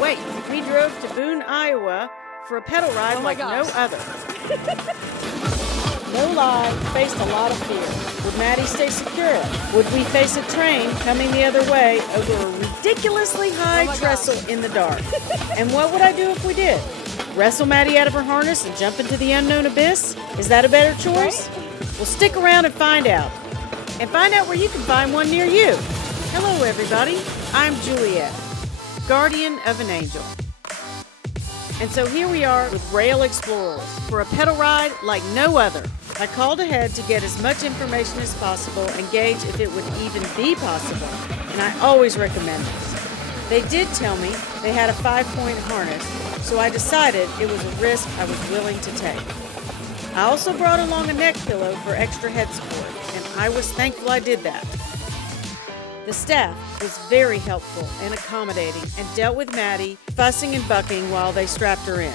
Wait, we drove to Boone, Iowa for a pedal ride like no other. No lie, faced a lot of fear. Would Maddie stay secure? Would we face a train coming the other way over a ridiculously high trestle in the dark? And what would I do if we did? Wrestle Maddie out of her harness and jump into the unknown abyss? Is that a better choice? Well, stick around and find out. And find out where you can find one near you. Hello, everybody. I'm Juliet, guardian of an angel. And so here we are with Rail Explorers for a pedal ride like no other. I called ahead to get as much information as possible and gauge if it would even be possible. And I always recommend this. They did tell me they had a 5-point harness, so I decided it was a risk I was willing to take. I also brought along a neck pillow for extra head support, and I was thankful I did that. The staff was very helpful and accommodating and dealt with Maddie fussing and bucking while they strapped her in.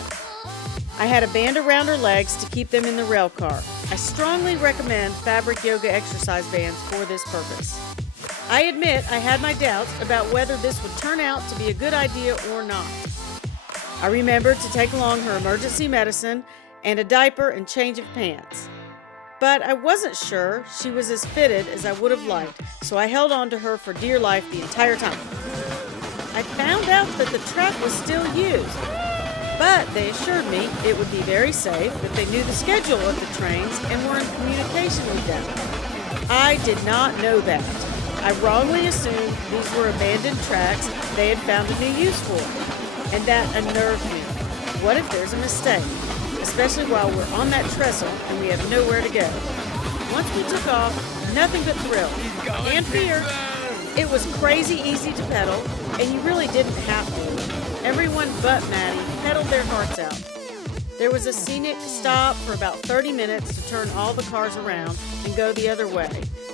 I had a band around her legs to keep them in the rail car. I strongly recommend fabric yoga exercise bands for this purpose. I admit I had my doubts about whether this would turn out to be a good idea or not. I remembered to take along her emergency medicine and a diaper and change of pants. But I wasn't sure she was as fitted as I would have liked, so I held on to her for dear life the entire time. I found out that the track was still used, but they assured me it would be very safe, that they knew the schedule of the trains and were in communication with them. I did not know that. I wrongly assumed these were abandoned tracks they had found a new use for, and that unnerved me. What if there's a mistake? Especially while we're on that trestle and we have nowhere to go. Once we took off, nothing but thrill and fear. It was crazy easy to pedal, and you really didn't have to. Everyone but Maddie pedaled their hearts out. There was a scenic stop for about 30 minutes to turn all the cars around and go the other way,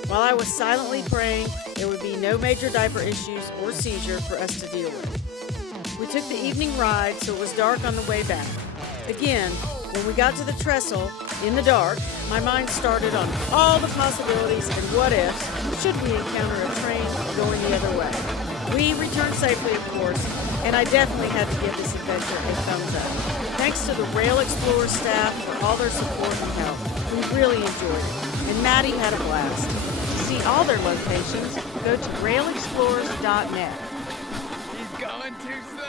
while I was silently praying there would be no major diaper issues or seizure for us to deal with. We took the evening ride, so it was dark on the way back. Again, when we got to the trestle, in the dark, my mind started on all the possibilities and what-ifs should we encounter a train going the other way. We returned safely, of course, and I definitely had to give this adventure a thumbs up. Thanks to the Rail Explorers staff for all their support and help. We really enjoyed it, and Maddie had a blast. To see all their locations, go to railexplorers.net. He's going too soon.